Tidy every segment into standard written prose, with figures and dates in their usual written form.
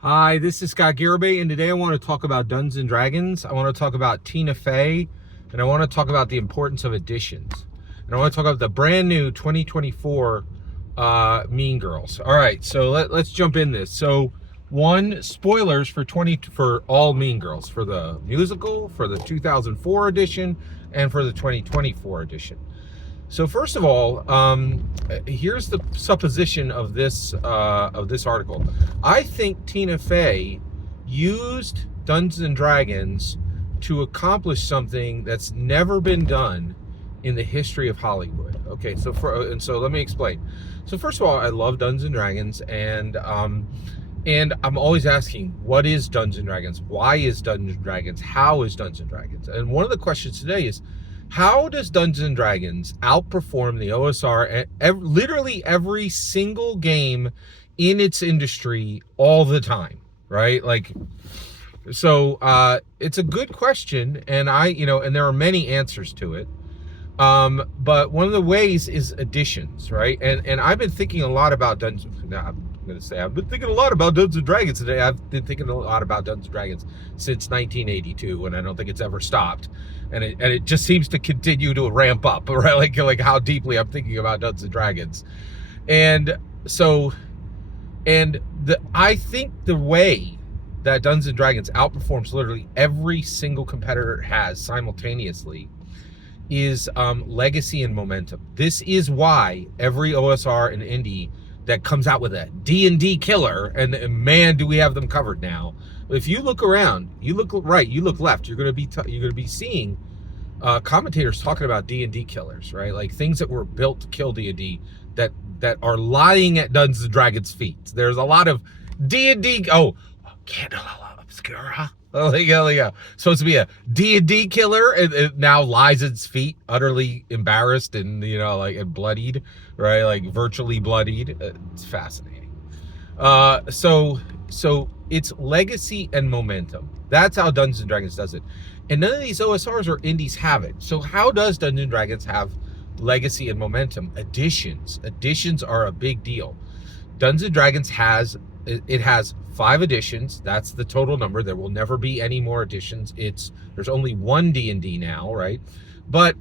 Hi, this is Scott Garibay, and today I want to talk about Dungeons and Dragons. I want to talk about Tina Fey, and I want to talk about the importance of editions. And I want to talk about the brand new 2024 Mean Girls. All right, so let's jump in this. So, one, spoilers for all Mean Girls, for the musical, for the 2004 edition, and for the 2024 edition. So first of all, here's the supposition of this article. I think Tina Fey used Dungeons and Dragons to accomplish something that's never been done in the history of Hollywood. Okay, so let me explain. So first of all, I love Dungeons and Dragons, and I'm always asking, what is Dungeons and Dragons? Why is Dungeons and Dragons? How is Dungeons and Dragons? And one of the questions today is, how does Dungeons and Dragons outperform the OSR at literally every single game in its industry all the time, right? So it's a good question, and and there are many answers to it. But one of the ways is additions, right? And I've been thinking a lot about Dungeons. Now, I've been thinking a lot about Dungeons and Dragons today. I've been thinking a lot about Dungeons and Dragons since 1982, and I don't think it's ever stopped. And it just seems to continue to ramp up, right? Like how deeply I'm thinking about Dungeons and Dragons. I think the way that Dungeons and Dragons outperforms literally every single competitor it has simultaneously is legacy and momentum. This is why every OSR and indie that comes out with a D&D killer, and man, do we have them covered now. If you look around, you look right, you look left, you're going to be seeing commentators talking about D&D killers, right? Like things that were built to kill D&D that are lying at Dungeons and Dragons' feet. There's a lot of D&D. Candela Obscura. Oh, there you go. Supposed to be a D&D killer, and it now lies at its feet, utterly embarrassed and and bloodied, right? Like virtually bloodied. It's fascinating. So it's legacy and momentum. That's how Dungeons and Dragons does it, and none of these OSRs or indies have it. So how does Dungeons and Dragons have legacy and momentum? Additions are a big deal. Dungeons and Dragons has 5 editions. That's the total number. There will never be any more editions. There's only one D&D now, right? But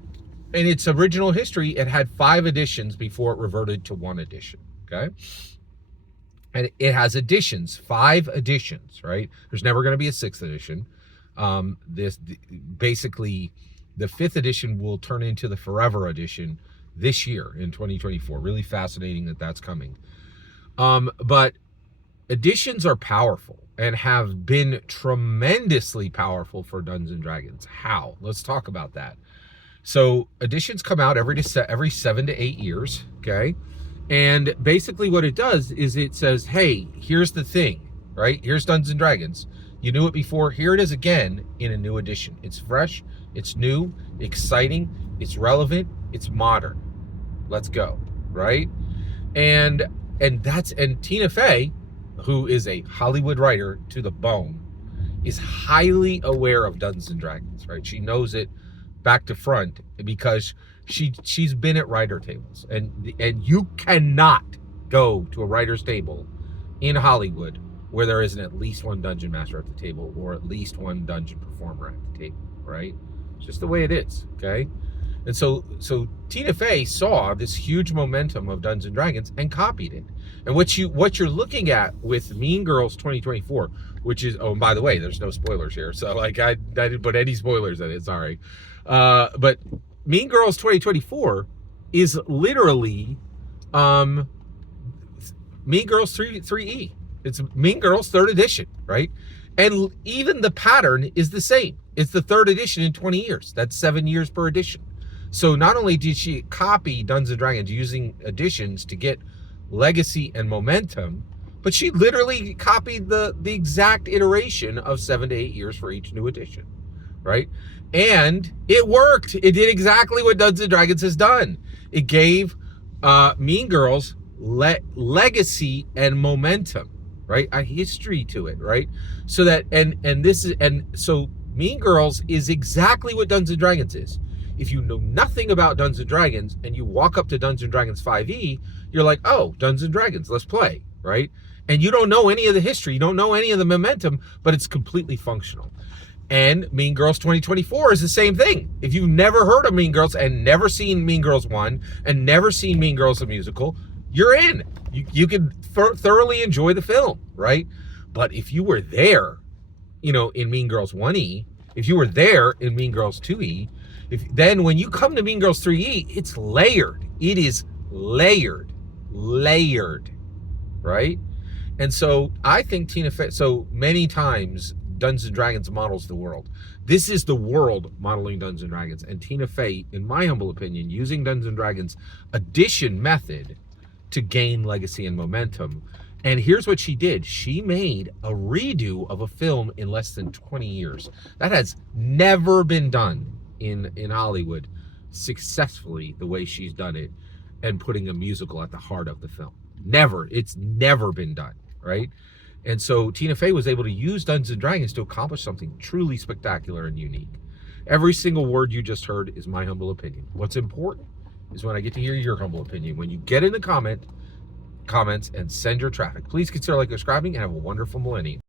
in its original history, it had 5 editions before it reverted to 1 edition, okay? And it has editions, 5 editions, right? There's never going to be a 6th edition. Basically, the 5th edition will turn into the Forever edition this year in 2024. Really fascinating that that's coming. But editions are powerful and have been tremendously powerful for Dungeons and Dragons. How? Let's talk about that. So editions come out every 7 to 8 years, okay? And basically what it does is it says, hey, here's the thing, right? Here's Dungeons and Dragons. You knew it before. Here it is again in a new edition. It's fresh, it's new, exciting, it's relevant, it's modern. Let's go, right? And Tina Fey, who is a Hollywood writer to the bone, is highly aware of Dungeons and Dragons, right? She knows it back to front because she's been at writer tables, and you cannot go to a writer's table in Hollywood where there isn't at least one dungeon master at the table or at least one dungeon performer at the table, right? It's just the way it is, okay? And so Tina Fey saw this huge momentum of Dungeons and Dragons and copied it. And what you're looking at with Mean Girls 2024, which is, oh, and by the way, there's no spoilers here, so I didn't put any spoilers in it, sorry. But Mean Girls 2024 is literally Mean Girls 3E. It's Mean Girls 3rd edition, right? And even the pattern is the same. It's the 3rd edition in 20 years. That's 7 years per edition. So not only did she copy Dungeons and Dragons using editions to get legacy and momentum, but she literally copied the exact iteration of 7 to 8 years for each new edition, right? And it worked. It did exactly what Dungeons and Dragons has done. It gave Mean Girls legacy and momentum, right? A history to it, right? So that so Mean Girls is exactly what Dungeons and Dragons is. If you know nothing about Dungeons & Dragons and you walk up to Dungeons & Dragons 5e, you're like, oh, Dungeons & Dragons, let's play, right? And you don't know any of the history, you don't know any of the momentum, but it's completely functional. And Mean Girls 2024 is the same thing. If you've never heard of Mean Girls and never seen Mean Girls 1 and never seen Mean Girls the musical, you're in. You can thoroughly enjoy the film, right? But if you were there, you know, in Mean Girls 1E, if you were there in Mean Girls 2E, then when you come to Mean Girls 3E, it's layered. It is layered, right? And so I think Tina Fey, so many times Dungeons & Dragons models the world. This is the world modeling Dungeons & Dragons. And Tina Fey, in my humble opinion, using Dungeons & Dragons addition method to gain legacy and momentum. And here's what she did. She made a redo of a film in less than 20 years. That has never been done in Hollywood successfully the way she's done it, and putting a musical at the heart of the film. Never. It's never been done, right? And so Tina Fey was able to use Dungeons & Dragons to accomplish something truly spectacular and unique. Every single word you just heard is my humble opinion. What's important is when I get to hear your humble opinion. When you get in the comments and send your traffic. Please consider liking and subscribing, and have a wonderful millennium.